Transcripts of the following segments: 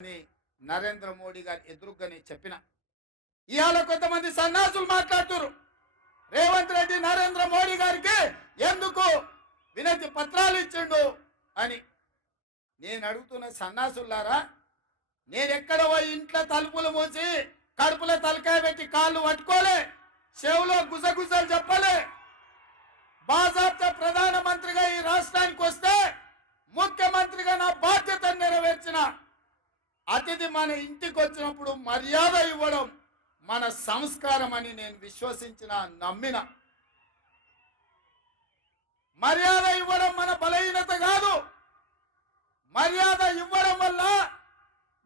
అని నరేంద్ర మోడీ గారు ఎదురుగానే చెప్పిన. ఇవాళ కొంతమంది సన్నాసులు మాట్లాడుతున్నారు రేవంత్ రెడ్డి నరేంద్ర మోడీ గారికి ఎందుకు వినతి పత్రాలు ఇచ్చిండు అని. నేను అడుగుతున్న సన్నాసులారా, నేను ఎక్కడ పోయి ఇంట్లో తలుపులు మూసి కడుపులో తలకాయ పెట్టి కాళ్ళు పట్టుకోలే, చెవులో గుసగుసలు చెప్పలే. బాజాబ్తా ప్రధానమంత్రిగా ఈ రాష్ట్రానికి వస్తే ముఖ్యమంత్రిగా నా బాధ్యతను నెరవేర్చిన. అతిథి మన ఇంటికి వచ్చినప్పుడు మర్యాద ఇవ్వడం మన సంస్కారం అని నేను విశ్వసించిన, నమ్మిన. మర్యాద ఇవ్వడం మన బలహీనత కాదు. మర్యాద ఇవ్వడం వల్ల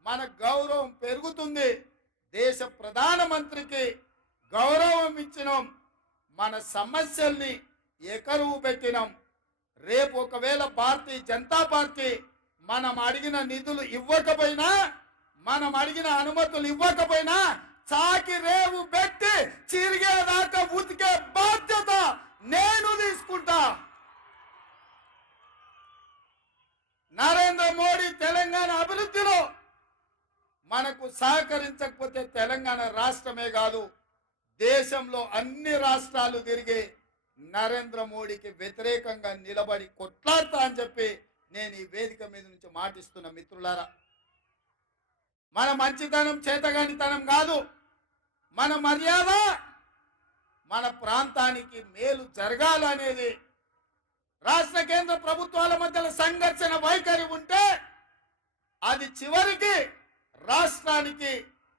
మన గౌరవం పెరుగుతుంది. దేశ ప్రధానమంత్రికి గౌరవం ఇచ్చినాం, మన సమస్యల్ని ఏకరువు పెట్టినాం. రేపు ఒకవేళ భారతీయ జనతా పార్టీ మనం అడిగిన నిధులు ఇవ్వకపోయినా, మనం అడిగిన అనుమతులు ఇవ్వకపోయినా చాకి రేవు పెట్టి చిరిగేదాకా ఉతికే బాధ్యత నేను తీసుకుంటా. నరేంద్ర మోడీ తెలంగాణ అభివృద్ధిలో మనకు సహకరించకపోతే తెలంగాణ రాష్ట్రమే కాదు, దేశంలో అన్ని రాష్ట్రాలు తిరిగి నరేంద్ర మోడీకి వ్యతిరేకంగా నిలబడి కొట్లాడతా అని చెప్పి నేను ఈ వేదిక మీద నుంచి మాటిస్తున్న మిత్రులారా. మన మంచితనం చేతగానితనం కాదు, మన మర్యాద మన ప్రాంతానికి మేలు జరగాలనేది. రాష్ట్ర కేంద్ర ప్రభుత్వాల మధ్యలో సంఘర్షణ వైఖరి ఉంటే అది చివరికి రాష్ట్రానికి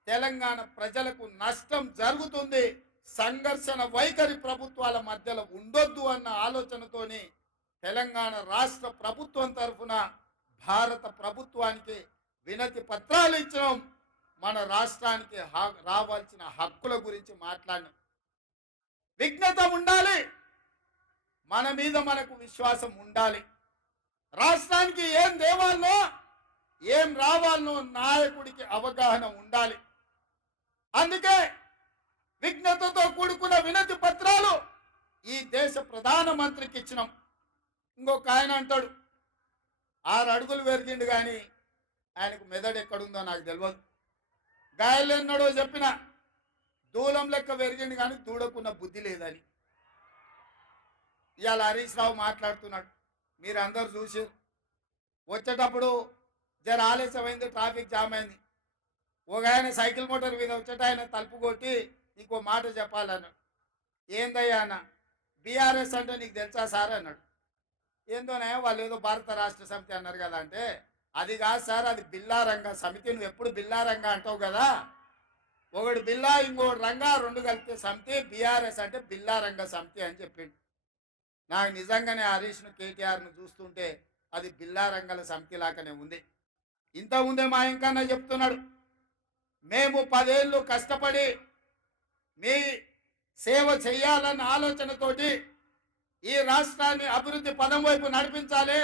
తెలంగాణ ప్రజలకు నష్టం జరుగుతుంది. సంఘర్షణ వైఖరి ప్రభుత్వాల మధ్యలో ఉండొద్దు అన్న ఆలోచనతోని తెలంగాణ రాష్ట్ర ప్రభుత్వం తరఫున భారత ప్రభుత్వానికి వినతి పత్రాలు ఇచ్చినాం. మన రాష్ట్రానికి రావాల్సిన హక్కుల గురించి మాట్లాడినాం. విఘ్నత ఉండాలి, మన మీద మనకు విశ్వాసం ఉండాలి. రాష్ట్రానికి ఏం దేవాలనో ఏం రావాలనో నాయకుడికి అవగాహన ఉండాలి. అందుకే విఘ్నతతో కూడుకున్న వినతి పత్రాలు ఈ దేశ ప్రధానమంత్రికి ఇచ్చినాం. ఇంకొక ఆయన అంటాడు 6 అడుగులు పెరిగిండు కానీ ఆయనకు మెదడు ఎక్కడుందో నాకు తెలియదు. గాయలు ఎన్నడో చెప్పిన దూలం లెక్క పెరిగిండు కానీ దూడకున్న బుద్ధి లేదని. ఇవాళ హరీష్ రావు మాట్లాడుతున్నాడు, మీరు అందరు చూసారు. వచ్చేటప్పుడు జర ఆలస్యమైంది, ట్రాఫిక్ జామ్ అయింది. ఒక ఆయన సైకిల్ మోటార్ మీద వచ్చేట ఆయన తలుపు కొట్టి ఇంకో మాట చెప్పాలన్నాడు. ఏందయ్యా అన్న, బీఆర్ఎస్ అంటే నీకు తెలుసా సార్ అన్నాడు. ఏందోనే వాళ్ళు ఏదో భారత రాష్ట్ర సమితి అన్నారు కదా అంటే, అది కాదు సార్, అది బిల్లారంగ సమితి. నువ్వు ఎప్పుడు బిల్లారంగ అంటావు కదా, ఒకడు బిల్లా ఇంకోటి రంగా, 2 కలిపితే సమితి. బీఆర్ఎస్ అంటే బిల్లారంగ సమితి అని చెప్పిండు. నాకు నిజంగానే హరీష్ను కేటీఆర్ను చూస్తుంటే అది బిల్లారంగల సమితి లాగానే ఉంది. ఇంతకుముందే మా ఇంకన్నా చెప్తున్నాడు, మేము 10 ఏళ్ళు కష్టపడి మీ సేవ చేయాలన్న ఆలోచనతోటి ఈ రాష్ట్రాన్ని అభివృద్ధి పదం వైపు నడిపించాలి.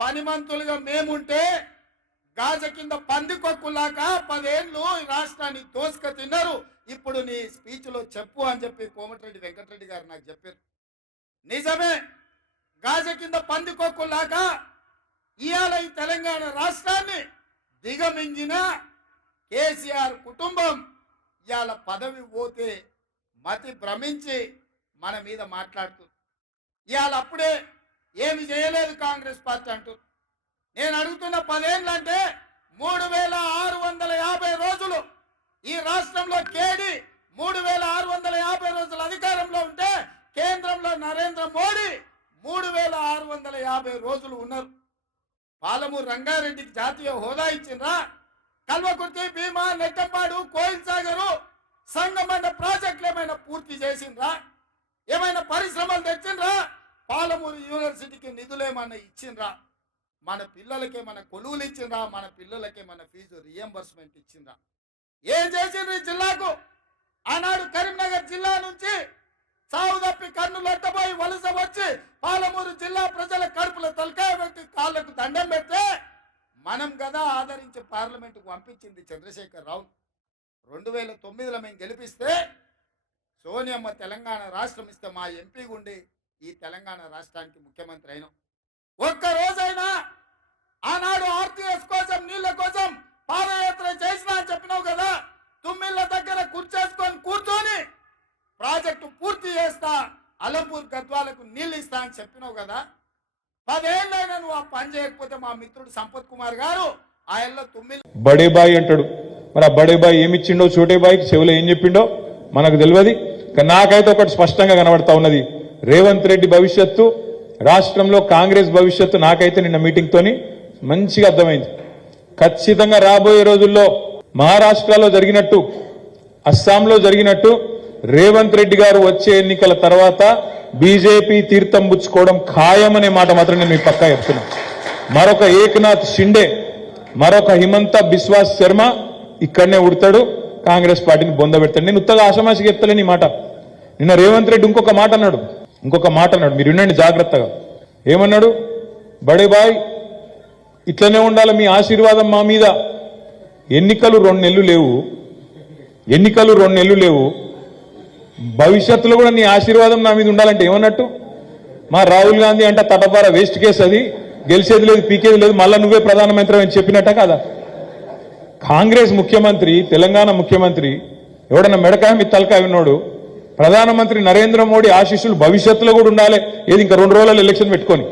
పనిమంతులుగా మేముంటే గాజ కింద పందికొక్కులాగా 10 ఏళ్ళు ఈ రాష్ట్రాన్ని దోసుక తిన్నారు. ఇప్పుడు నీ స్పీచ్లో చెప్పు అని చెప్పి కోమటిరెడ్డి వెంకటరెడ్డి గారు నాకు చెప్పారు. నిజమే, గాజ కింద పందికొక్కులాగా ఇవాళ ఈ తెలంగాణ రాష్ట్రాన్ని దిగమింగిన కేసీఆర్ కుటుంబం ఇవాళ పదవి పోతే మతి భ్రమించి మన మీద మాట్లాడుతుంది. ఇవాళ అప్పుడే ఏమి చేయలేదు కాంగ్రెస్ పార్టీ అంటూ. నేను అడుగుతున్న 10 ఏళ్ళు అంటే 3650 రోజులు ఈ రాష్ట్రంలో కేడి 3650 రోజులు అధికారంలో ఉంటే కేంద్రంలో నరేంద్ర మోడీ 3650 రోజులు ఉన్నారు. పాలమూరు రంగారెడ్డికి జాతీయ హోదా ఇచ్చిండ్రా? కల్వకుర్తి, భీమా, నెట్టంపాడు, కోయిల్ సాగరు, సంగమండ ప్రాజెక్టులు ఏమైనా పూర్తి చేసిండ్రా? ఏమైనా పరిశ్రమలు తెచ్చిండ్రా? పాలమూరు యూనివర్సిటీకి నిధులు ఏమైనా ఇచ్చిండ్రా? మన పిల్లలకేమైనా కొలువులు ఇచ్చిండ్రా? మన పిల్లలకేమైనా ఫీజు రియంబర్స్మెంట్ ఇచ్చిండ్రా? ఏం చేసిండ్రు ఈ జిల్లాకు? ఆనాడు కరీంనగర్ జిల్లా నుంచి సాగు తప్పి కన్నులు ఎట్టబోయి వలస వచ్చి పాలమూరు జిల్లా ప్రజల కడుపులో తలకాయ పెట్టి కాళ్ళకు దండం పెడితే మనం కదా ఆదరించి పార్లమెంటుకు పంపించింది చంద్రశేఖర్ రావు. 2009లో మేము గెలిపిస్తే సోనియమ్మ తెలంగాణ రాష్ట్రం ఇస్తే మా ఎంపీ ఉండి ఈ తెలంగాణ రాష్ట్రానికి ముఖ్యమంత్రి అయినాం. ఒక్క రోజైనా ఆనాడు ఆర్టీఎస్ కోసం నీళ్ల కోసం చేస్తా అని చెప్పినావు కదా, 10 ఏళ్ళైనా నువ్వు ఆ పని చేయకపోతే మా మిత్రుడు సంపత్ కుమార్ గారు ఆయనలో 9 బడే బాయ్ అంటాడు. మరి ఆ బడే బాయ్ ఏమిచ్చిండో చోటే బాయ్కి చెవులో ఏం చెప్పిండో మనకు తెలియదు. కానీ నాకైతే ఒకటి స్పష్టంగా కనబడతా ఉన్నది, రేవంత్ రెడ్డి భవిష్యత్తు, రాష్ట్రంలో కాంగ్రెస్ భవిష్యత్తు నాకైతే నిన్న మీటింగ్ తోని మంచిగా అర్థమైంది. ఖచ్చితంగా రాబోయే రోజుల్లో మహారాష్ట్రలో జరిగినట్టు, అస్సాంలో జరిగినట్టు రేవంత్ రెడ్డి గారు వచ్చే ఎన్నికల తర్వాత బీజేపీ తీర్థం పుచ్చుకోవడం ఖాయమనే మాట మాత్రం నేను మీ పక్కా చెప్తున్నా. మరొక ఏకనాథ్ షిండే, మరొక హిమంత బిశ్వాస్ శర్మ ఇక్కడనే ఉడతాడు, కాంగ్రెస్ పార్టీని బొందబెడతాడు. నేను ఉత్తగా ఆషామాషికి చెప్తలేని మాట. నిన్న రేవంత్ రెడ్డి ఇంకొక మాట అన్నాడు, మీరు వినండి జాగ్రత్తగా. ఏమన్నాడు? బడే బాయ్ ఇట్లనే ఉండాలి, మీ ఆశీర్వాదం మా మీద. ఎన్నికలు 2 నెలలు లేవు, భవిష్యత్తులో కూడా నీ ఆశీర్వాదం నా మీద ఉండాలంటే ఏమన్నట్టు? మా రాహుల్ గాంధీ అంటే తటపార వేస్ట్ కేసు, అది గెలిచేది లేదు పీకేది లేదు, మళ్ళా నువ్వే ప్రధానమంత్రి అని చెప్పినట్ట కదా. కాంగ్రెస్ ముఖ్యమంత్రి, తెలంగాణ ముఖ్యమంత్రి ఎవడన్నా మెడకాయ మీ తలకాయ ఉన్నాడు, ప్రధానమంత్రి నరేంద్ర మోడీ ఆశీస్సులు భవిష్యత్తులో కూడా ఉండాలి. ఏది ఇంకా 2 రోజులలో ఎలక్షన్ పెట్టుకొని